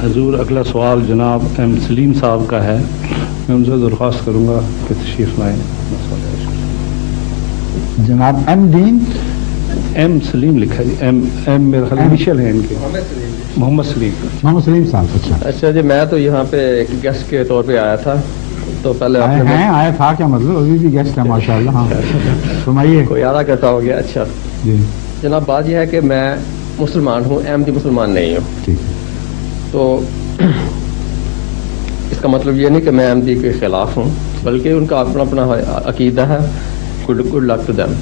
حضور اگلا سوال جناب ایم سلیم صاحب کا ہے. میں ان سے درخواست کروں گا کہ تشریف لائیں. جناب ایم دین ایم سلیم لکھا جی. ایم میرے خیال انیشل ہیں ان کے. محمد سلیم صاحب. اچھا جی، میں تو یہاں پہ ایک گیسٹ کے طور پہ آیا تھا. تو پہلے آیا تھا کیا مطلب؟ ابھی بھی گیسٹ ہے ماشاء اللہ. ہاں فرمائیے. کوئی ارادہ کرتا ہو گیا. اچھا جی جناب، بات یہ ہے کہ میں مسلمان ہوں، احمدی مسلمان نہیں ہوں. ٹھیک ہے. تو اس کا مطلب یہ نہیں کہ میں احمدی کے خلاف ہوں، بلکہ ان کا اپنا اپنا عقیدہ ہے. Good luck to them.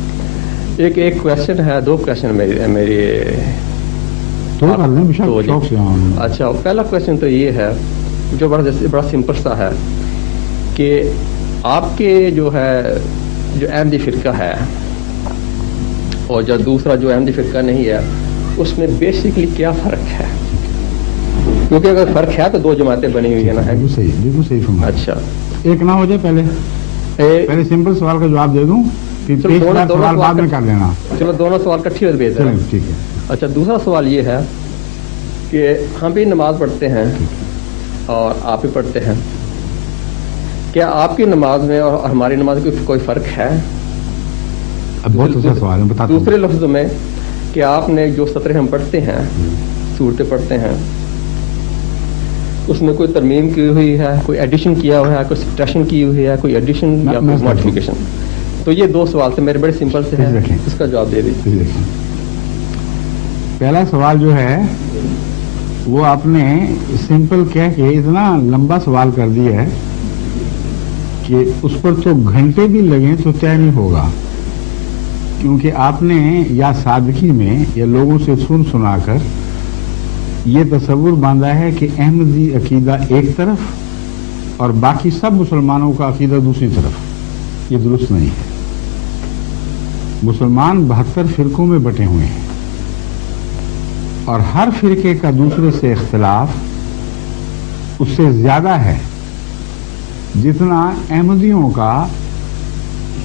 ایک کویشچن ہے، دو کویشچن میری. اچھا، پہلا کویشچن تو یہ ہے جو بڑا سمپل سا ہے کہ آپ کے جو احمدی فرقہ ہے اور جو دوسرا جو احمدی فرقہ نہیں ہے، اس میں بیسکلی کیا فرق ہے؟ کیونکہ اگر فرق ہے تو دو جماعتیں بنی ہوئی ہیں نا. بالکل صحیح فرمایا. اچھا، ایک نہ ہو جائے پہلے سمپل سوال کا جواب دے دوں، سوال بعد میں کر لینا. چلو دونوں سوال کٹھی ہوئے بھیج دیں. ٹھیک ہے. اچھا، دوسرا سوال یہ ہے کہ ہم بھی نماز پڑھتے ہیں اور آپ بھی پڑھتے ہیں. کیا آپ کی نماز میں اور ہماری نماز میں کوئی فرق ہے؟ بہت اچھا سوال ہے. دوسرے لفظوں میں کہ آپ نے جو سطریں ہم پڑھتے ہیں، صورتیں پڑھتے ہیں، اس میں کوئی ترمیم کی ہوئی ہے، کوئی ایڈیشن کیا ہوا ہے، کوئی سبٹریکشن کی ہوئی ہے، کوئی ایڈیشن یا کوئی ماڈیفیکیشن؟ تو یہ دو سوال تھے میرے، بڑے سمپل سے ہیں. اس کا جواب دے دیجیے. پہلا سوال جو ہے وہ آپ نے سمپل کہہ کے اتنا لمبا سوال کر دیا ہے کہ اس پر تو گھنٹے بھی لگیں تو طے نہیں ہوگا. کیونکہ آپ نے یا سادگی میں یا لوگوں سے سنا کر یہ تصور باندھا ہے کہ احمدی عقیدہ ایک طرف اور باقی سب مسلمانوں کا عقیدہ دوسری طرف. یہ درست نہیں ہے. مسلمان 72 فرقوں میں بٹے ہوئے ہیں اور ہر فرقے کا دوسرے سے اختلاف اس سے زیادہ ہے جتنا احمدیوں کا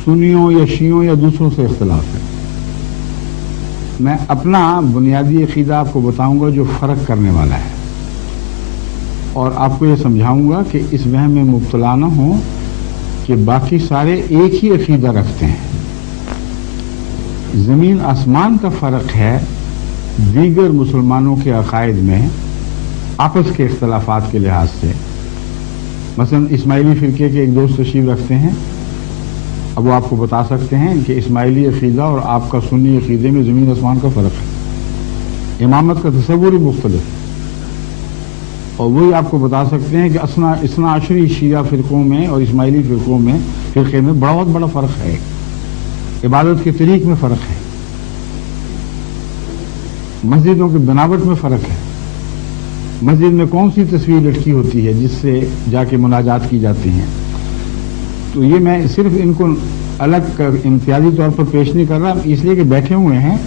سنیوں یا شیعوں یا دوسروں سے اختلاف ہے. میں اپنا بنیادی عقیدہ آپ کو بتاؤں گا جو فرق کرنے والا ہے، اور آپ کو یہ سمجھاؤں گا کہ اس وہم میں مبتلا نہ ہوں کہ باقی سارے ایک ہی عقیدہ رکھتے ہیں. زمین آسمان کا فرق ہے دیگر مسلمانوں کے عقائد میں آپس کے اختلافات کے لحاظ سے. مثلا اسماعیلی فرقے کے ایک دوست تشریف رکھتے ہیں، اب وہ آپ کو بتا سکتے ہیں کہ اسماعیلی عقیدہ اور آپ کا سنی عقیدے میں زمین آسمان کا فرق ہے. امامت کا تصور ہی مختلف ہے. اور وہی آپ کو بتا سکتے ہیں کہ اثنا عشری شیعہ فرقوں میں اور اسماعیلی فرقے میں بہت بڑا فرق ہے. عبادت کے طریق میں فرق ہے، مسجدوں کی بناوٹ میں فرق ہے. مسجد میں کون سی تصویر لٹکی ہوتی ہے جس سے جا کے مناجات کی جاتی ہیں. تو یہ میں صرف ان کو الگ امتیازی طور پر پیش نہیں کر رہا، اس لیے کہ بیٹھے ہوئے ہیں،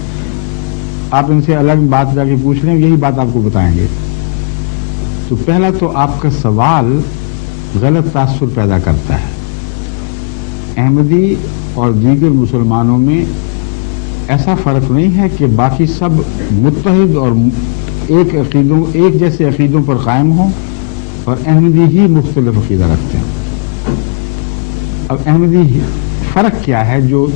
آپ ان سے الگ بات جا کے پوچھ لیں، یہی بات آپ کو بتائیں گے. تو پہلا تو آپ کا سوال غلط تاثر پیدا کرتا ہے. احمدی اور دیگر مسلمانوں میں ایسا فرق نہیں ہے کہ باقی سب متحد اور ایک جیسے عقیدوں پر قائم ہوں اور احمدی ہی مختلف عقیدہ رکھتے ہیں. اب احمدی فرق کیا ہے جو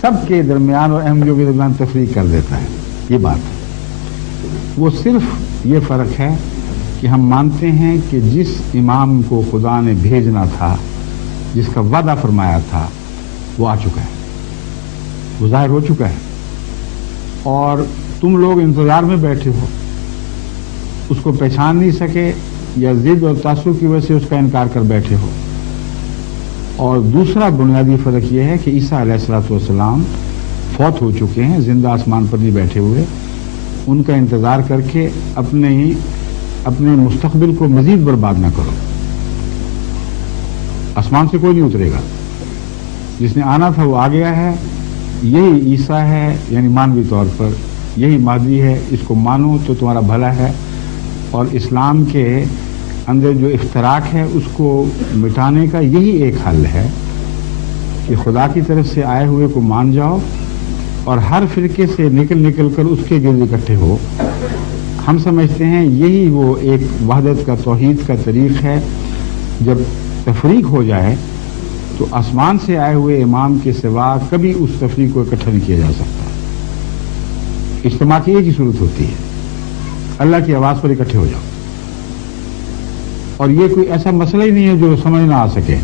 سب کے درمیان اور احمدیوں کے درمیان تفریق کر دیتا ہے؟ یہ بات ہے. وہ صرف یہ فرق ہے کہ ہم مانتے ہیں کہ جس امام کو خدا نے بھیجنا تھا، جس کا وعدہ فرمایا تھا، وہ آ چکا ہے، وہ ظاہر ہو چکا ہے، اور تم لوگ انتظار میں بیٹھے ہو. اس کو پہچان نہیں سکے یا ضد اور تعصب کی وجہ سے اس کا انکار کر بیٹھے ہو. اور دوسرا بنیادی فرق یہ ہے کہ عیسیٰ علیہ الصلوۃ والسلام فوت ہو چکے ہیں، زندہ آسمان پر نہیں بیٹھے ہوئے. ان کا انتظار کر کے اپنے مستقبل کو مزید برباد نہ کرو. آسمان سے کوئی نہیں اترے گا، جس نے آنا تھا وہ آ گیا ہے. یہی عیسیٰ ہے، یعنی مانوی طور پر یہی مہدی ہے. اس کو مانو تو تمہارا بھلا ہے. اور اسلام کے اندر جو افتراق ہے اس کو مٹانے کا یہی ایک حل ہے کہ خدا کی طرف سے آئے ہوئے کو مان جاؤ اور ہر فرقے سے نکل کر اس کے گرد اکٹھے ہو. ہم سمجھتے ہیں یہی وہ ایک وحدت کا توحید کا طریق ہے. جب تفریق ہو جائے تو آسمان سے آئے ہوئے امام کے سوا کبھی اس تفریق کو اکٹھا نہیں کیا جا سکتا. اجتماع کی ایک ہی صورت ہوتی ہے, اللہ کی آواز پر اکٹھے ہو جاؤ. اور یہ کوئی ایسا مسئلہ ہی نہیں ہے جو سمجھ نہ آ سکے.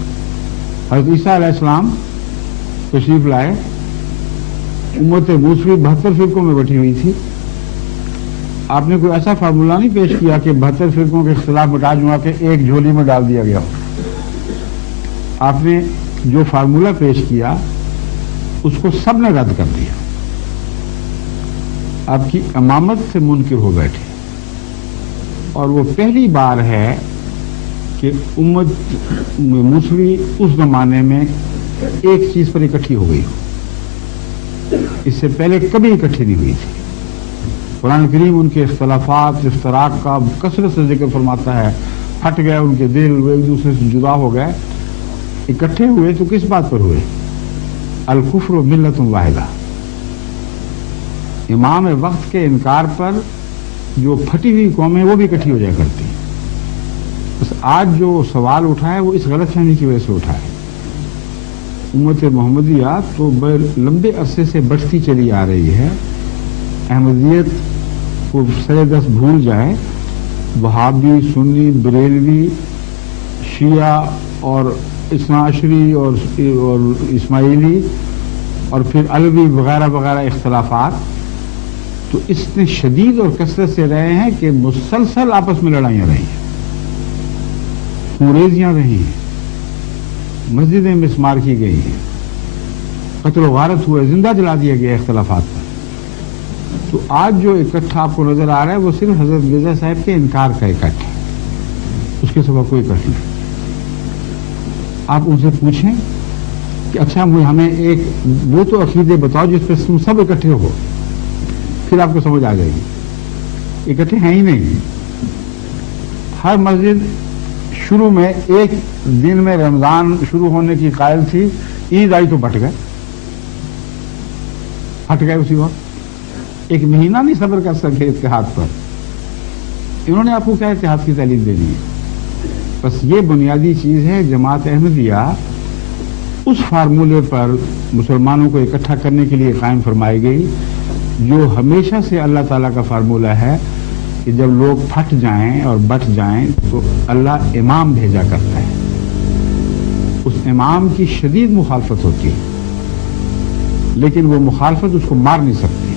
حضرت عیسیٰ علیہ السلام تشریف لائے, امت موسوی 72 فرقوں میں بٹی ہوئی تھی. آپ نے کوئی ایسا فارمولہ نہیں پیش کیا کہ 72 فرقوں کے اختلاف مٹا جما کے ایک جھولی میں ڈال دیا گیا ہو. آپ نے جو فارمولہ پیش کیا اس کو سب نے رد کر دیا. آپ کی امامت سے منکر ہو بیٹھے. اور وہ پہلی بار ہے کہ امت موسوی اس زمانے میں ایک چیز پر اکٹھی ہو گئی ہو. اس سے پہلے کبھی اکٹھی نہیں ہوئی تھی. قرآن کریم ان کے اختلافات افتراق کا کثرت سے ذکر فرماتا ہے. پھٹ گئے ان کے دل, وہ ایک دوسرے سے جدا ہو گئے. اکٹھے ہوئے تو کس بات پر ہوئے؟ الکفر ملت واحدہ. امام وقت کے انکار پر جو پھٹی ہوئی قومیں وہ بھی اکٹھی ہو جایا کرتی. بس آج جو سوال اٹھا ہے وہ اس غلط فہمی کی وجہ سے اٹھا ہے. امت محمدیہ تو لمبے عرصے سے بڑھتی چلی آ رہی ہے. احمدیت کو سر دست بھول جائے, وہابی, سنی, بریلوی, شیعہ اور اثنا عشری اور اسماعیلی اور پھر علوی وغیرہ وغیرہ اختلافات تو اتنے شدید اور کثرت سے رہے ہیں کہ مسلسل آپس میں لڑائیاں رہی ہیں, خونریزیاں رہی ہیں, مسجدیں مسمار کی گئی ہیں, قتل و غارت ہوئے, زندہ جلا دیا گیا اختلافات پر. تو آج جو اکٹھا آپ کو نظر آ رہا ہے وہ صرف حضرت مرزا صاحب کے انکار کا اکٹھا ہے, اس کے سوا کوئی اکٹھا نہیں. آپ ان سے پوچھیں کہ اچھا ہمیں ایک وہ تو عقیدے بتاؤ جس پہ تم سب اکٹھے ہو, پھر آپ کو سمجھ آ جائے گی. اکٹھے ہیں ہی نہیں. ہر مسجد شروع میں ایک دن میں رمضان شروع ہونے کی قائل تھی, عید آئی تو پھٹ گئے اسی وقت. ایک مہینہ نہیں صبر کر سکے اتحاد پر. انہوں نے آپ کو کیا اتحاد کی تعلیم دے دی ہے؟ بس یہ بنیادی چیز ہے. جماعت احمدیہ اس فارمولے پر مسلمانوں کو اکٹھا کرنے کے لیے قائم فرمائی گئی جو ہمیشہ سے اللہ تعالیٰ کا فارمولہ ہے کہ جب لوگ پھٹ جائیں اور بٹ جائیں تو اللہ امام بھیجا کرتا ہے. اس امام کی شدید مخالفت ہوتی ہے, لیکن وہ مخالفت اس کو مار نہیں سکتی.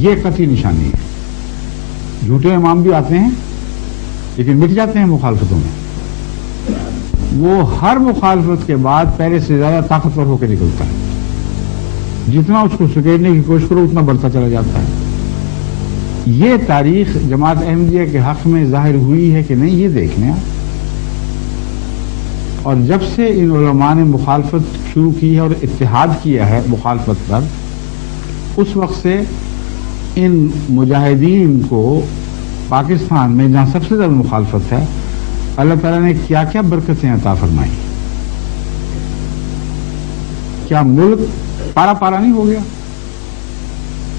یہ قطعی نشانی ہے. جھوٹے امام بھی آتے ہیں لیکن مٹ جاتے ہیں مخالفتوں میں. وہ ہر مخالفت کے بعد پہلے سے زیادہ طاقتور ہو کے نکلتا ہے. جتنا اس کو سکیڑنے کی کوشش کرو اتنا بڑھتا چلا جاتا ہے. یہ تاریخ جماعت احمدیہ کے حق میں ظاہر ہوئی ہے کہ نہیں, یہ دیکھ لیں. اور جب سے ان علماء نے مخالفت شروع کی ہے اور اتحاد کیا ہے مخالفت پر, اس وقت سے ان مجاہدین کو پاکستان میں جہاں سب سے زیادہ مخالفت ہے اللہ تعالیٰ نے کیا کیا برکتیں عطا فرمائی. کیا ملک پارا پارا نہیں ہو گیا؟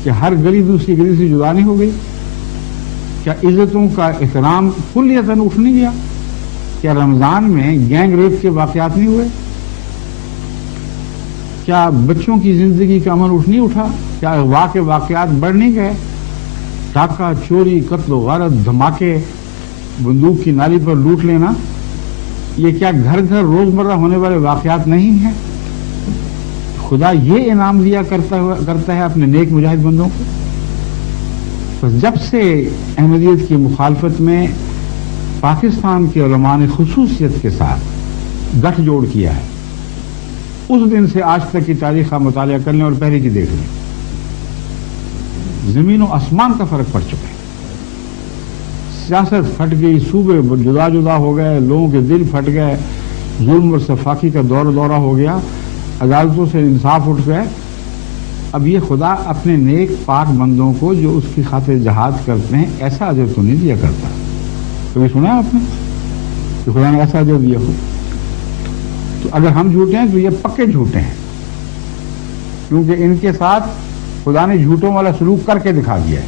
کہ ہر گلی دوسری گلی سے جدا نہیں ہو گئی؟ کیا عزتوں کا احترام کلیتاً اٹھ نہیں گیا؟ کیا رمضان میں گینگ ریپ کے واقعات نہیں ہوئے؟ کیا بچوں کی زندگی کا امن اٹھ نہیں اٹھا؟ کیا اغوا کے واقعات بڑھ نہیں گئے؟ ڈاکہ, چوری, قتل و غارت, دھماکے, بندوق کی نالی پر لوٹ لینا, یہ کیا گھر گھر روزمرہ ہونے والے واقعات نہیں ہیں؟ خدا یہ انعام دیا کرتا ہے اپنے نیک مجاہد بندوں کو. بس جب سے احمدیت کی مخالفت میں پاکستان کے علماء نے خصوصیت کے ساتھ گٹھ جوڑ کیا ہے, اس دن سے آج تک کی تاریخ کا مطالعہ کر لیں اور پہلے کی دیکھ لیں, زمین و آسمان کا فرق پڑ چکا ہے. سیاست پھٹ گئی, صوبے جدا جدا ہو گئے, لوگوں کے دل پھٹ گئے, ظلم اور سفاکی کا دورہ ہو گیا, عدالتوں سے انصاف اٹھ گئے. اب یہ خدا اپنے نیک پاک بندوں کو جو اس کی خاطر جہاد کرتے ہیں ایسا اجر تو نہیں دیا کرتا. کبھی سنا ہے آپ نے کہ خدا نے ایسا اجر دیا ہو؟ تو اگر ہم جھوٹے ہیں تو یہ پکے جھوٹے ہیں, کیونکہ ان کے ساتھ خدا نے جھوٹوں والا سلوک کر کے دکھا دیا ہے.